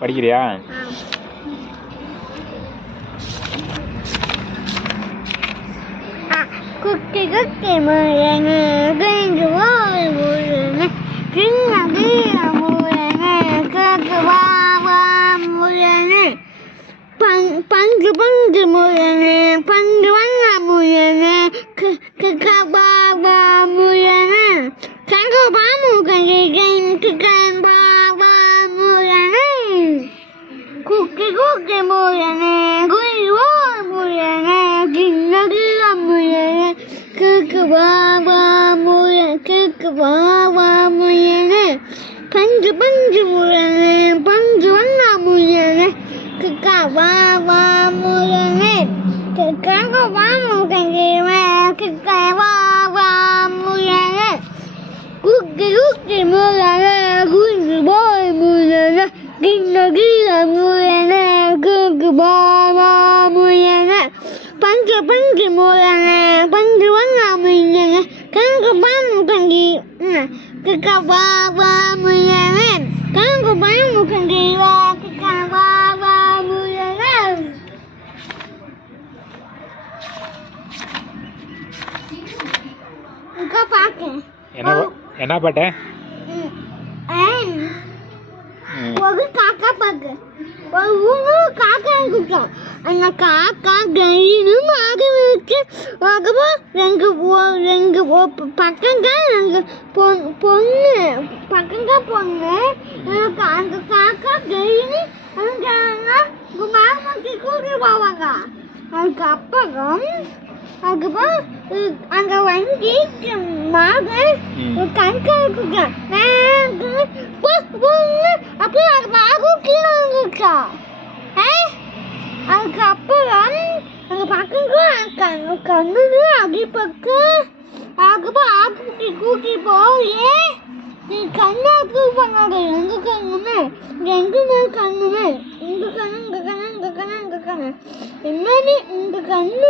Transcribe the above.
படிக்கிறியா? குட்டி குட்டி முருகனு குஞ்சு ஓய் முருகனு சின்ன கீழ முருகனு கேக்கு வா வா முருகனு. பஞ்சு வண்ண முருகனு கிக்க வா வா முருகனு. சங்கு பா முருகன் குக்கி குக்கி முருகனு குஞ்சு ஓய் முருகனு சின்ன கீழ முருகனு கேக்கு வா வா முருகன் கேக்கு வா வா முருகனு பஞ்சு பஞ்சு முருகனு பஞ்சு வண்ண முருகனு கிக்கா வா வா முருகனு கிக்காக பஞ்சு பஞ்சு முருகனு பஞ்சு வண்ண முருகனு கங்கு பாமு கங்கி கிக்கா வா வா முருகனு கங்கு பாமு கங்கி வா கிக்கா வா வா முருகனு இங்க பாக்க என்ன பா- என்ன பாட்டு ம். ஒரு காக்கா பாக்கு ஒரு ஊரு காக்கா இருக்கும் அந்த காக்கா மாகம் இருக்கு. அதுக்கப்புறம் ரெண்டு ரெண்டு பக்கங்க ரெண்டு பொண்ணு பொண்ணு பக்கங்க பொண்ணு. அந்த காக்கா கையினு அங்க மாமாக்கு கூட்டி போவாங்க. அதுக்கப்புறம் அதுக்கப்புறம் அங்க வந்து மகன் ம். கண்கா இருக்குங்க அப்படியே அது மகம் கீழே இருக்கா அதுக்கப்புறம் அங்க பக்கங்க கண்ணு கண்ணு அடி பக்கம் அதுக்கப்புறம் ஆக்குட்டி கூட்டி போயே நீ கண்ணு அப்ரூவ் பண்ணாத எங்க கண்ணுமே ரெண்டுமே கண்ணுமே இந்த கண்ணு இந்த கண்ணு இந்த கண்ணு இந்த கண்ணு. என்ன நீ இந்த கண்ணு